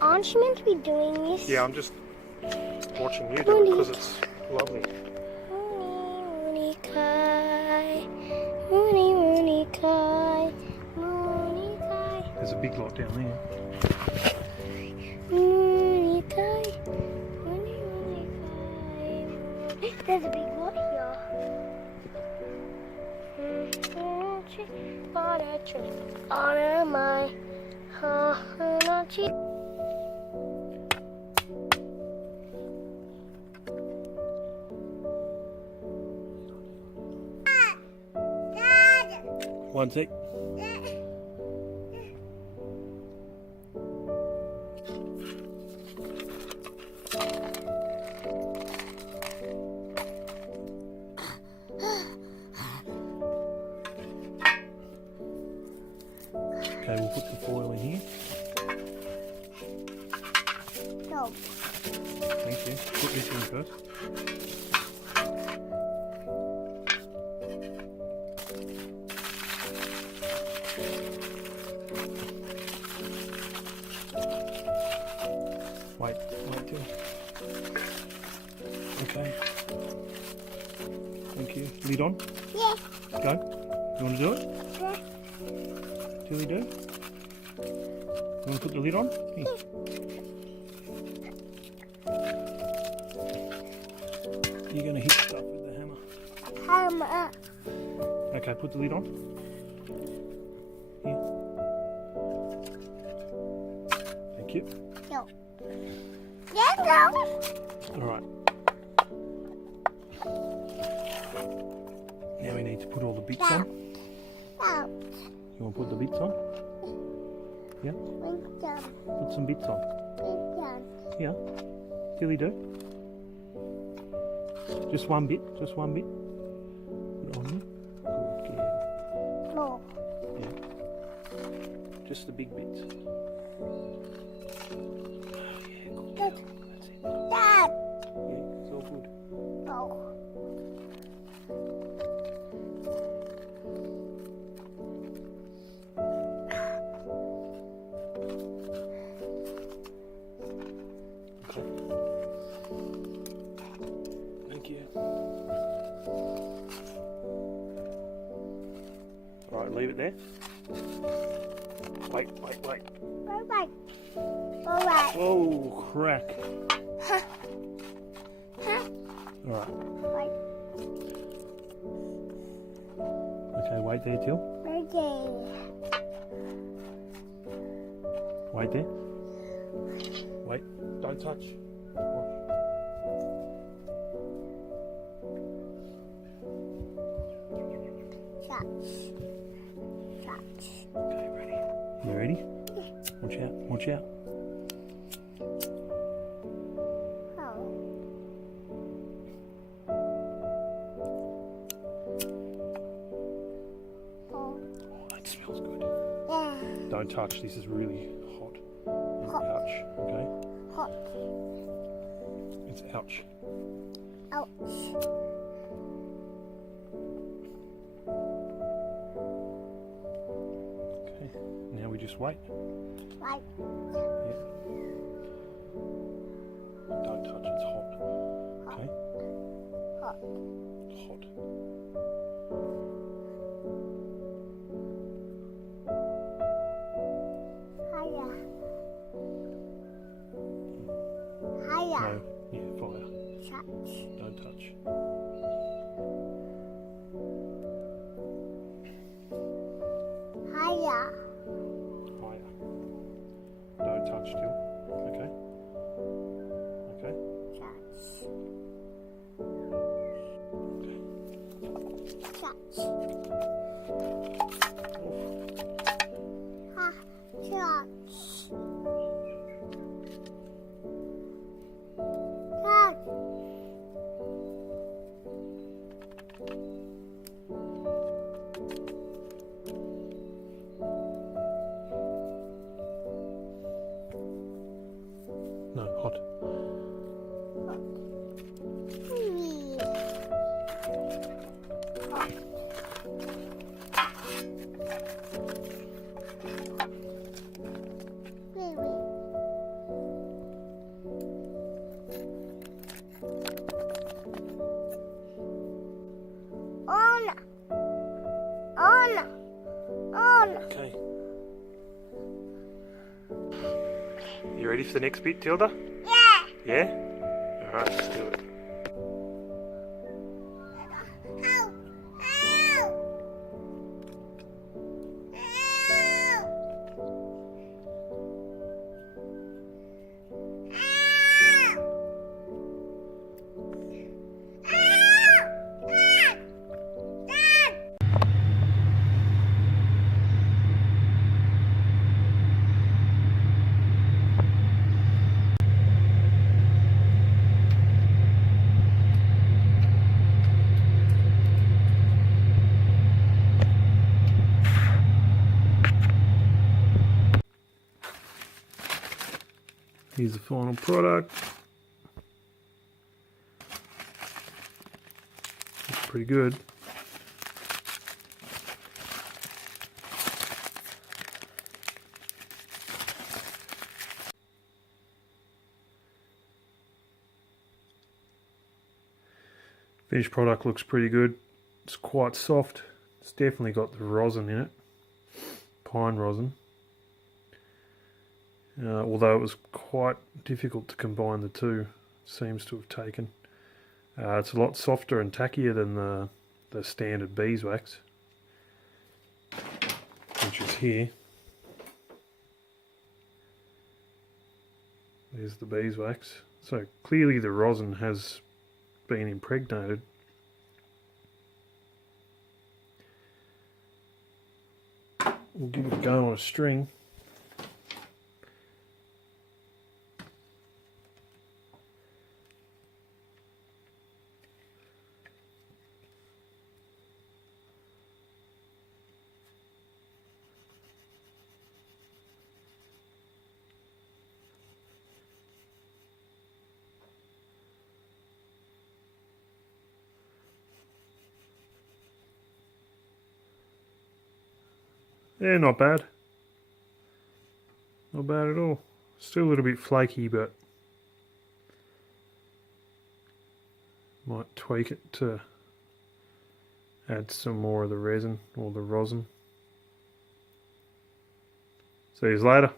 Aren't you meant to be doing this? Yeah, I'm just watching you do it because it's lovely. Moony kai, moony kai, moony kai, There's a big lot down there. moony kai, moony kai. There's a big lot here. On my One sec. Okay, we'll put the foil in here. No. Thank you. Put this in first. Wait till. Okay. Thank you. Lid on? Yeah. Go. You want to do it? Yeah. Tilly do? You want to put the lid on? Here. You're going to hit stuff with the hammer. Hammer. Okay, put the lid on. Here. Thank you. No. Yeah, no. Alright. Now we need to put all the bits on. No. You want to put the bits on? Yeah? Put some bits on. Yeah. Tilly do. Just one bit. Just one bit. Put it on there. Good girl. No. Yeah. Just the big bits. Yeah, good girl. That's it. Dad. Yeah, it's all good. No. Okay. Thank you. Alright, leave it there. Wait. Alright. Alright. Oh, crack. Huh. Alright. Right. Okay, wait there, Till. Okay. Wait there. Wait. Don't touch. Watch. Touch. Touch. Okay, ready? You ready? Watch out. Watch out. Oh. Oh. Oh, that smells good. Yeah. Don't touch. This is really hot. And Hot. ouch. Okay? Hot. It's ouch. Ouch. Okay. Now we just wait. Right. Yeah. Don't touch. It's hot. Okay? Hot. Hot. Higher. No. Higher. Yeah, fire. Touch. Don't touch. Higher. Higher. Don't touch still. Okay? Okay? Touch. Okay. Touch. Oof. Ha. Touch. Touch. No, hot. Wee. on. Okay. You ready for the next bit, Tilda? Yeah. Yeah? Alright, let's do it. Ow. Ow. Here's the final product. Looks pretty good. Finished product looks pretty good. It's quite soft. It's definitely got the rosin in it. Pine rosin. Although it was quite difficult to combine the two, seems to have taken. It's a lot softer and tackier than the standard beeswax, which is here. There's the beeswax. So clearly the rosin has been impregnated. We'll give it a go on a string. Yeah, not bad. Not bad at all. Still a little bit flaky, but might tweak it to add some more of the resin or the rosin. See you later.